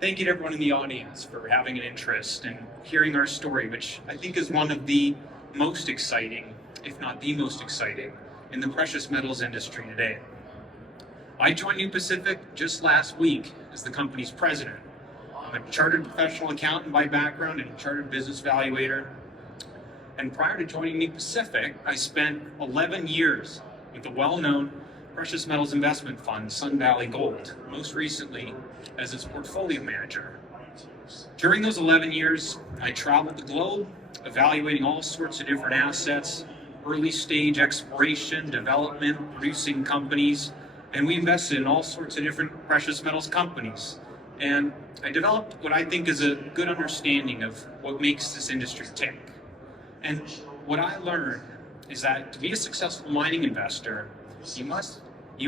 Thank you to everyone in the audience for having an interest and hearing our story, which I think is one of the most exciting, if not the most exciting, in the precious metals industry today. I joined New Pacific just last week as the company's president. I'm a chartered professional accountant by background and a chartered business valuator. And prior to joining New Pacific, I spent 11 years with the well-known precious metals investment fund, Sun Valley Gold, most recently as its portfolio manager. During those 11 years, I traveled the globe, evaluating all sorts of different assets, early stage exploration, development, producing companies, and we invested in all sorts of different precious metals companies. And I developed what I think is a good understanding of what makes this industry tick. And what I learned is that to be a successful mining investor, you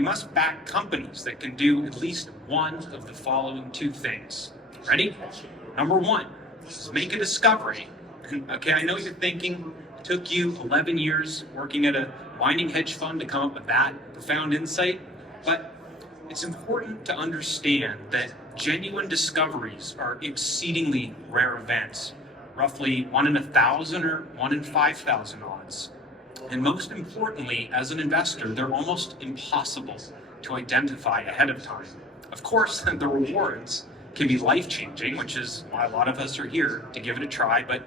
must back companies that can do at least one of the following two things. Ready? Number one is make a discovery. Okay, I know you're thinking it took you 11 years working at a mining hedge fund to come up with that profound insight, but it's important to understand that genuine discoveries are exceedingly rare events, roughly 1 in 1,000 or 1 in 5,000 odds. And most importantly, as an investor, they're almost impossible to identify ahead of time. Of course, the rewards can be life-changing, which is why a lot of us are here to give it a try. But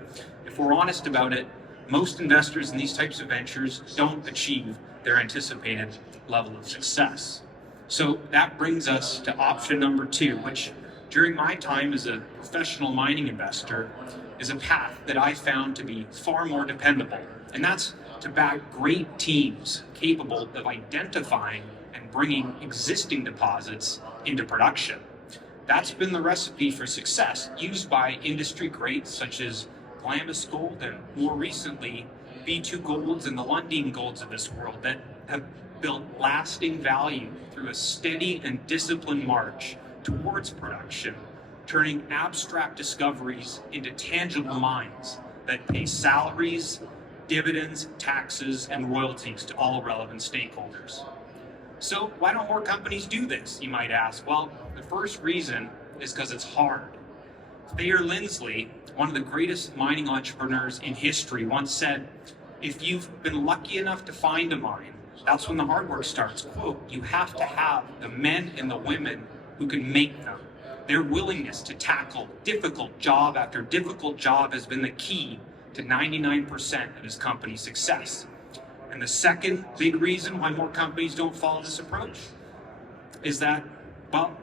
if we're honest about it, most investors in these types of ventures don't achieve their anticipated level of success. So that brings us to option number two, which during my time as a professional mining investor is a path that I found to be far more dependable. And that's to back great teams capable of identifying and bringing existing deposits into production. That's been the recipe for success used by industry greats such as Glamis Gold and more recently B2 Golds and the Lundin Golds of this world that have built lasting value through a steady and disciplined march towards production, turning abstract discoveries into tangible mines that pay salaries, dividends, taxes, and royalties to all relevant stakeholders. So why don't more companies do this, you might ask? Well, the first reason is because it's hard. Thayer Lindsley, one of the greatest mining entrepreneurs in history, once said, if you've been lucky enough to find a mine, that's when the hard work starts. Quote, you have to have the men and the women who can make them. Their willingness to tackle difficult job after difficult job has been the key to 99% of his company's success. And the second big reason why more companies don't follow this approach is that, well,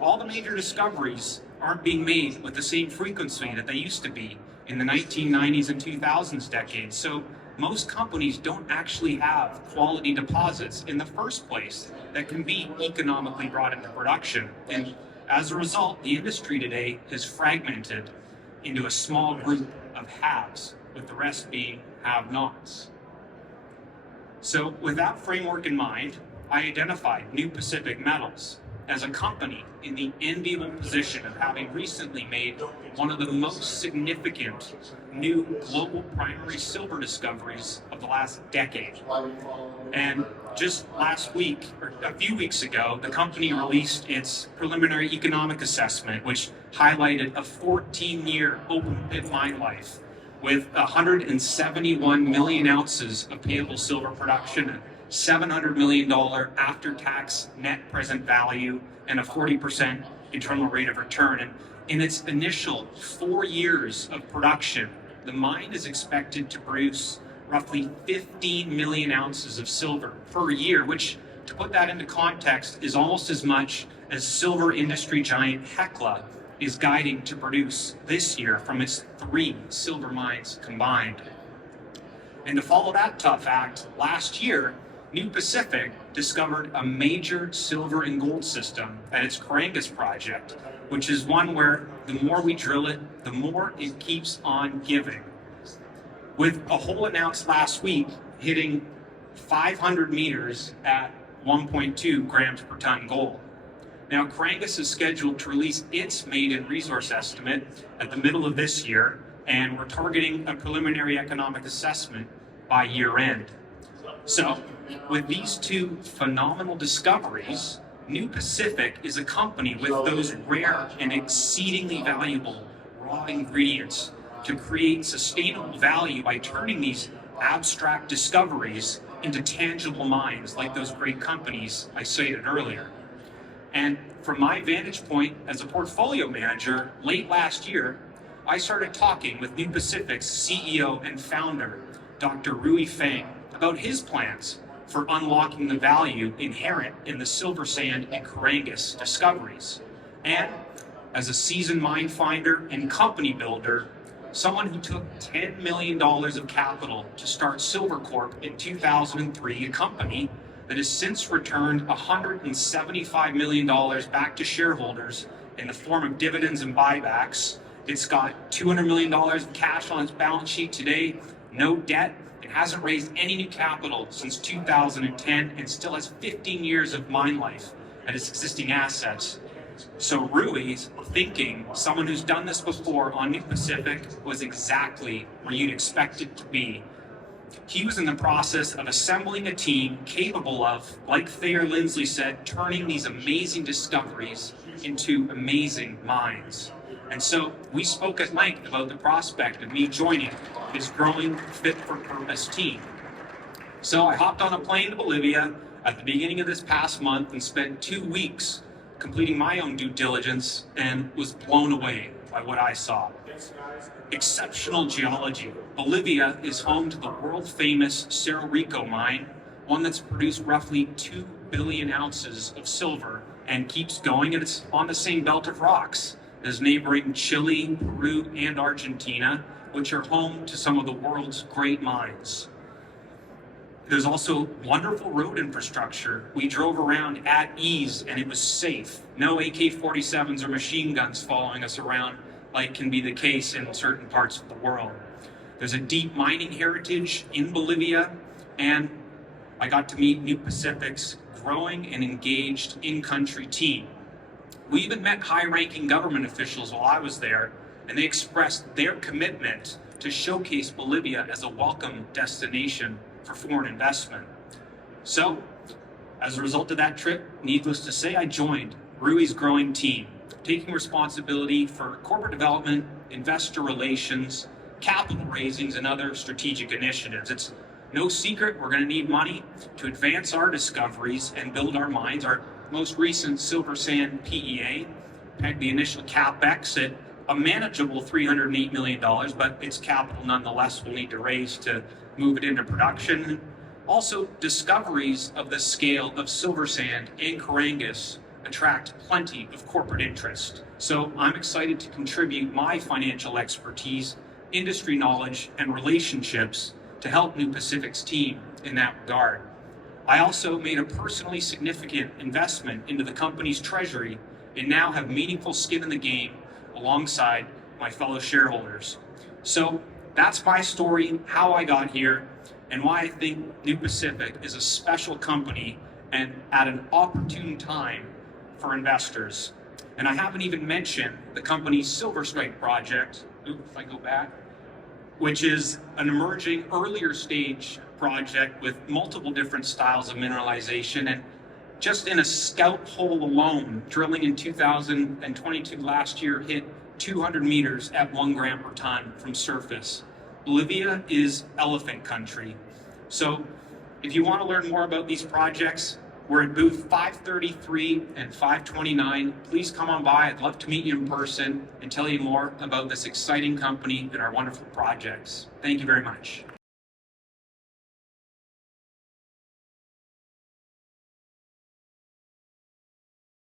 all the major discoveries aren't being made with the same frequency that they used to be in the 1990s and 2000s decades. So most companies don't actually have quality deposits in the first place that can be economically brought into production. And as a result, the industry today is fragmented into a small group of haves, with the rest being have-nots. So with that framework in mind, I identified New Pacific Metals as a company in the enviable position of having recently made one of the most significant new global primary silver discoveries of the last decade. And just last week, or a few weeks ago, the company released its preliminary economic assessment, which highlighted a 14-year open pit mine life with 171 million ounces of payable silver production, a $700 million after-tax net present value, and a 40% internal rate of return. And in its initial 4 years of production, the mine is expected to produce roughly 15 million ounces of silver per year, which, to put that into context, is almost as much as silver industry giant Hecla is guiding to produce this year from its 3 silver mines combined. And to follow that tough act, last year, New Pacific discovered a major silver and gold system at its Carangas project, which is one where the more we drill it, the more it keeps on giving. With a hole announced last week hitting 500 meters at 1.2 grams per ton gold. Now, Carangas is scheduled to release its maiden resource estimate at the middle of this year, and we're targeting a preliminary economic assessment by year end. So, with these two phenomenal discoveries, New Pacific is a company with those rare and exceedingly valuable raw ingredients to create sustainable value by turning these abstract discoveries into tangible mines like those great companies I cited earlier. And from my vantage point as a portfolio manager, late last year, I started talking with New Pacific's CEO and founder, Dr. Rui Feng, about his plans for unlocking the value inherent in the silver sand and Corangus discoveries. And as a seasoned mine finder and company builder, someone who took $10 million of capital to start Silvercorp in 2003, a company that has since returned $175 million back to shareholders in the form of dividends and buybacks. It's got $200 million of cash on its balance sheet today, no debt. It hasn't raised any new capital since 2010 and still has 15 years of mine life at its existing assets. So Rui's thinking, someone who's done this before on New Pacific, was exactly where you'd expect it to be. He was in the process of assembling a team capable of, like Thayer Lindsley said, turning these amazing discoveries into amazing mines. And so we spoke at length about the prospect of me joining his growing fit-for-purpose team. So I hopped on a plane to Bolivia at the beginning of this past month and spent 2 weeks completing my own due diligence and was blown away by what I saw. Exceptional geology. Bolivia is home to the world-famous Cerro Rico mine, one that's produced roughly 2 billion ounces of silver and keeps going, and it's on the same belt of rocks as neighboring Chile, Peru, and Argentina, which are home to some of the world's great mines. There's also wonderful road infrastructure. We drove around at ease and it was safe. No AK-47s or machine guns following us around like can be the case in certain parts of the world. There's a deep mining heritage in Bolivia, and I got to meet New Pacific's growing and engaged in-country team. We even met high-ranking government officials while I was there, and they expressed their commitment to showcase Bolivia as a welcome destination for foreign investment. So, as a result of that trip, needless to say, I joined Rui's growing team, taking responsibility for corporate development, investor relations, capital raisings, and other strategic initiatives. It's no secret we're going to need money to advance our discoveries and build our mines. Our most recent silver sand PEA pegged the initial capex at a manageable $308 million, but it's capital nonetheless we'll need to raise to move it into production. Also, discoveries of the scale of silver sand and Corangus attract plenty of corporate interest. So I'm excited to contribute my financial expertise, industry knowledge, and relationships to help New Pacific's team in that regard. I also made a personally significant investment into the company's treasury and now have meaningful skin in the game alongside my fellow shareholders. So that's my story, how I got here, and why I think New Pacific is a special company and at an opportune time for investors. And I haven't even mentioned the company's Silver Strike project, if I go back, which is an emerging earlier stage project with multiple different styles of mineralization. And just in a scout hole alone, drilling in 2022 last year hit 200 meters at 1 gram per ton from surface. Bolivia is elephant country. So if you want to learn more about these projects, we're at booth 533 and 529. Please come on by. I'd love to meet you in person and tell you more about this exciting company and our wonderful projects. Thank you very much.